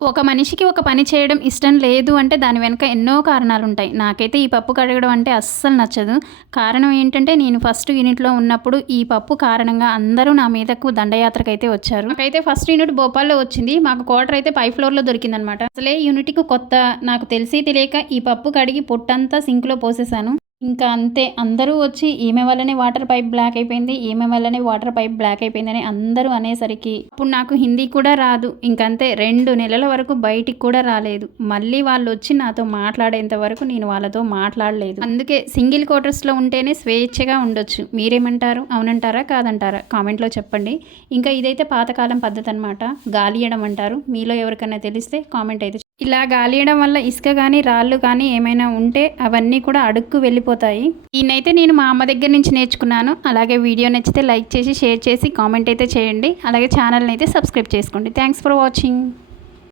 ఒక మనిషికి ఒక పని చేయడం ఇష్టం లేదు అంటే దాని వెనక ఎన్నో కారణాలు ఉంటాయి నాకైతే ఈ పప్పు కడగడం అంటే అస్సలు నచ్చదు. కారణం ఏంటంటే నేను ఫస్ట్ యూనిట్లో ఉన్నప్పుడు ఈ పప్పు కారణంగా అందరూ నా మీదకు దండయాత్రకు అయితే వచ్చారు. నాకైతే ఫస్ట్ యూనిట్ భోపాల్లో వచ్చింది. మాకు క్వార్టర్ అయితే పై ఫ్లోర్లో దొరికిందనమాట. అసలే యూనిట్కి కొత్త నాకు తెలిసి తెలియక ఈ పప్పు కడిగి పొట్టంతా సింక్లో పోసేసాను. ఇంకా అంతే. అందరూ వచ్చి ఈమె వల్లనే వాటర్ పైప్ బ్లాక్ అయిపోయింది ఈమె వల్లనే వాటర్ పైప్ బ్లాక్ అయిపోయిందని అందరూ అనేసరికి అప్పుడు నాకు హిందీ కూడా రాదు. ఇంకంతే రెండు నెలల వరకు బయటికి కూడా రాలేదు. మళ్ళీ వాళ్ళు వచ్చి నాతో మాట్లాడేంత వరకు నేను వాళ్ళతో మాట్లాడలేదు. అందుకే సింగిల్ క్వార్టర్స్లో ఉంటేనే స్వేచ్ఛగా ఉండొచ్చు. మీరేమంటారు? అవునంటారా? కాదంటారా? కామెంట్లో చెప్పండి. ఇంకా ఇదైతే పాతకాలం పద్ధతి అనమాట గాలియడం అంటారు. మీలో ఎవరికైనా తెలిస్తే కామెంట్ అయితే ఇలా గాలియడం వల్ల ఇసుక కానీ రాళ్ళు కానీ ఏమైనా ఉంటే అవన్నీ కూడా అడుక్కు వెళ్ళిపోతాయి. దీన్నైతే నేను మా అమ్మ దగ్గర నుంచి నేర్చుకున్నాను. అలాగే వీడియో నచ్చితే లైక్ చేసి షేర్ చేసి కామెంట్ అయితే చేయండి. అలాగే ఛానల్ని అయితే సబ్స్క్రైబ్ చేసుకోండి. Thanks for watching.